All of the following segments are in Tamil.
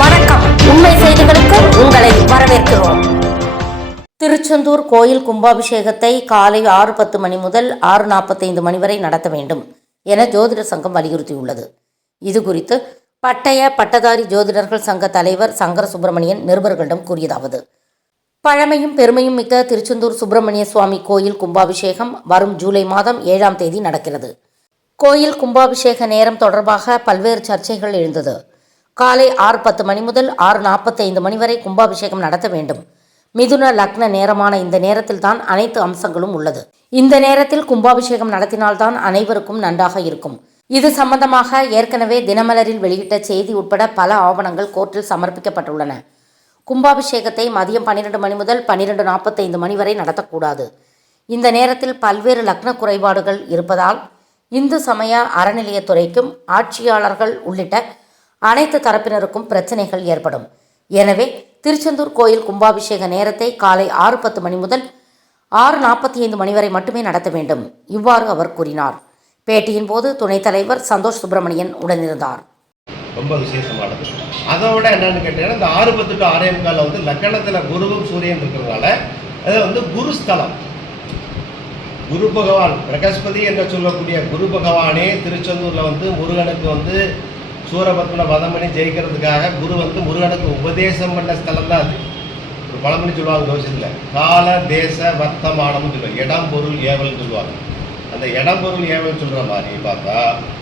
வணக்கம். உண்மை செய்திகளுக்கு உங்களை வரவேற்கிறோம். திருச்செந்தூர் கோயில் கும்பாபிஷேகத்தை காலை ஆறு பத்து மணி முதல் ஆறு நாற்பத்தைந்து மணி வரை நடத்த வேண்டும் என ஜோதிடர் சங்கம் வலியுறுத்தியுள்ளது. இது குறித்து பட்டய பட்டதாரி ஜோதிடர்கள் சங்க தலைவர் சங்கர சுப்பிரமணியன் நிருபர்களிடம் கூறியதாவது. பழமையும் பெருமையும் மிக்க திருச்செந்தூர் சுப்பிரமணிய சுவாமி கோயில் கும்பாபிஷேகம் வரும் ஜூலை மாதம் ஏழாம் தேதி நடக்கிறது. கோயில் கும்பாபிஷேக நேரம் தொடர்பாக பல்வேறு சர்ச்சைகள் எழுந்தது. காலை ஆறு பத்து மணி முதல் ஆறு நாற்பத்தைந்து மணி வரை கும்பாபிஷேகம் நடத்த வேண்டும். மிதுன லக்ன நேரமான இந்த நேரத்தில் தான் அனைத்து அம்சங்களும் உள்ளது. இந்த நேரத்தில் கும்பாபிஷேகம் நடத்தினால்தான் அனைவருக்கும் நன்றாக இருக்கும். இது சம்பந்தமாக ஏற்கனவே தினமலரில் வெளியிட்ட செய்தி உட்பட பல ஆவணங்கள் கோர்ட்டில் சமர்ப்பிக்கப்பட்டுள்ளன. கும்பாபிஷேகத்தை மதியம் பன்னிரண்டு மணி முதல் பன்னிரண்டு நாற்பத்தைந்து மணி வரை நடத்தக்கூடாது. இந்த நேரத்தில் பல்வேறு லக்ன குறைபாடுகள் இருப்பதால் இந்து சமய அறநிலையத்துறைக்கும் ஆட்சியாளர்கள் உள்ளிட்ட அனைத்து தரப்பினருக்கும் பிரச்சனைகள் ஏற்படும். எனவே திருச்செந்தூர் கோயில் கும்பாபிஷேக நேரத்தை காலை ஆறு பத்து மணி முதல் ஆறு நாற்பத்தி ஐந்து மணி வரை மட்டுமே நடத்த வேண்டும் இவ்வாறு அவர் கூறினார். பேட்டியின் போது துணைத் தலைவர் சந்தோஷ் சுப்பிரமணியன் உடனிருந்தார். ரொம்ப விசேஷமானது அதை விட என்னன்னு கேட்டீங்கன்னா இந்த ஆறு பத்து டு ஆறே முக்கால வந்து லக்கணத்தில் குருவும் சூரியன் இருக்கிறதுனால அது வந்து குருஸ்தலம் குரு பகவான் பிரகஸ்பதி என்று சொல்லக்கூடிய குரு பகவானே திருச்செந்தூரில் வந்து முருகனுக்கு வந்து சூரபத்மனை வதம் பண்ணி ஜெயிக்கிறதுக்காக குரு வந்து முருகனுக்கு உபதேசம் பண்ண ஸ்தலம் தான் அது. ஒரு பழமொழி சொல்லுவாங்க தோஷத்தில் கால தேச வர்த்தமானம்னு சொல்லுவாங்க. இடம் பொருள் ஏவல்னு சொல்லுவாங்க. அந்த இடம் பொருள் ஏவல் சொல்கிற மாதிரி பார்த்தா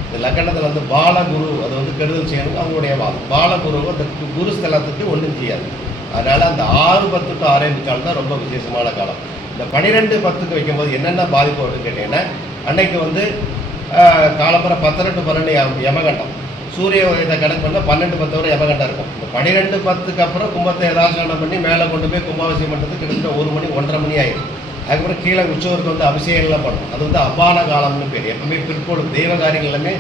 இந்த லக்கணத்தில் வந்து பாலகுரு அது வந்து கெடுதல் செய்யணும் அவங்களுடைய வாதம். பாலகுரு அந்த குரு ஸ்தலத்துக்கு ஒன்றும் செய்யாது. அதனால் அந்த ஆறு பத்து டு ஆறே தான் ரொம்ப விசேஷமான காலம். இந்த பன்னிரெண்டு பத்துக்கு வைக்கும்போது என்னென்ன பாதிப்பு அப்படின்னு கேட்டிங்கன்னா அன்னைக்கு வந்து ஆஹ், காலம்புற பத்தரை பன்னெண்டு யமகண்டம். சூரிய இதை கணக்கு பண்ணால் பன்னெண்டு பத்து வரை யமகண்டம் இருக்கும். இந்த பன்னிரெண்டு பத்துக்கு அப்புறம் கும்பத்தை ஏதாசனம் பண்ணி மேலே கொண்டு போய் கும்பாபிஷேகம் பண்ணுறது கிட்டத்தட்ட ஒரு மணி ஒன்றரை மணி ஆயிடும் அதுக்கப்புறம் கீழே உற்சவருக்கு வந்து அபிஷேகம்லாம் பண்ணும் அது வந்து அபான காலம்னு பேர். எப்பவுமே பிற்பொழுது தெய்வ காரியங்கள் எல்லாமே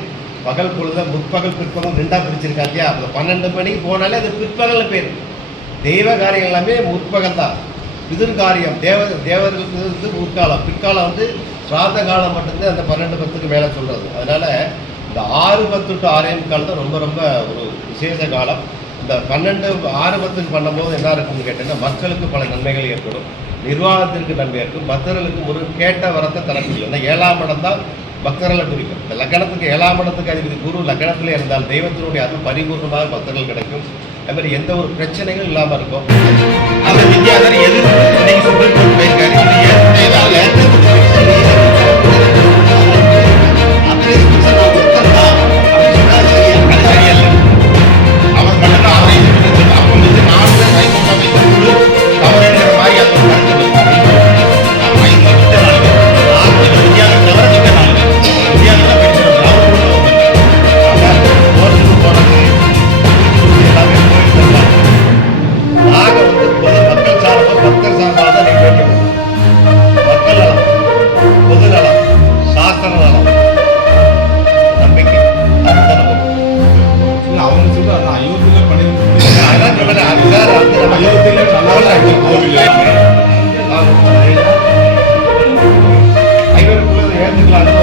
பகல் பொழுது முற்பகல் பிற்பகல் ரெண்டா பிரிச்சிருக்காத்தியா அந்த பன்னெண்டு மணிக்கு போனாலே அது பிற்பகல்னு பேர். தெய்வ காரியம் எல்லாமே முற்பகல் தான். பிதிர்காரியம் தேவ தேவர்களுக்கு வந்து முற்காலம். பிற்காலம் வந்து சிராத காலம் மட்டும்தான் அந்த பன்னெண்டு பத்துக்கு மேலே சொல்கிறது அதனால் இந்த ஆறு பத்து டு ஆறே முக்கால் தான் ரொம்ப ரொம்ப ஒரு விசேஷ காலம். இந்த பன்னெண்டு ஆறு பத்துக்கு பண்ணும்போது என்ன இருக்கும்னு கேட்டீங்கன்னா மக்களுக்கு பல நன்மைகள் ஏற்படும். நிர்வாகத்திற்கு நன்மை இருக்கும் பக்தர்களுக்கு ஒரு கேட்ட வரத்தை தரக்கூடிய அந்த ஏழாம் இடம் தான் பக்தர்களை குறிக்கும். இந்த லக்கணத்துக்கு ஏழாம் இடத்துக்கு அதிபதி குரு லக்கணத்தில் இருந்தால் தெய்வத்தினுடைய அது பரிபூர்ணமாக பக்தர்கள் கிடைக்கும். அது மாதிரி எந்த ஒரு பிரச்சனையும் இல்லாமல் இருக்கும். அந்த வித்யாதர் எதிர்ப்பு இன்னைக்கு ஐவருக்குள்ள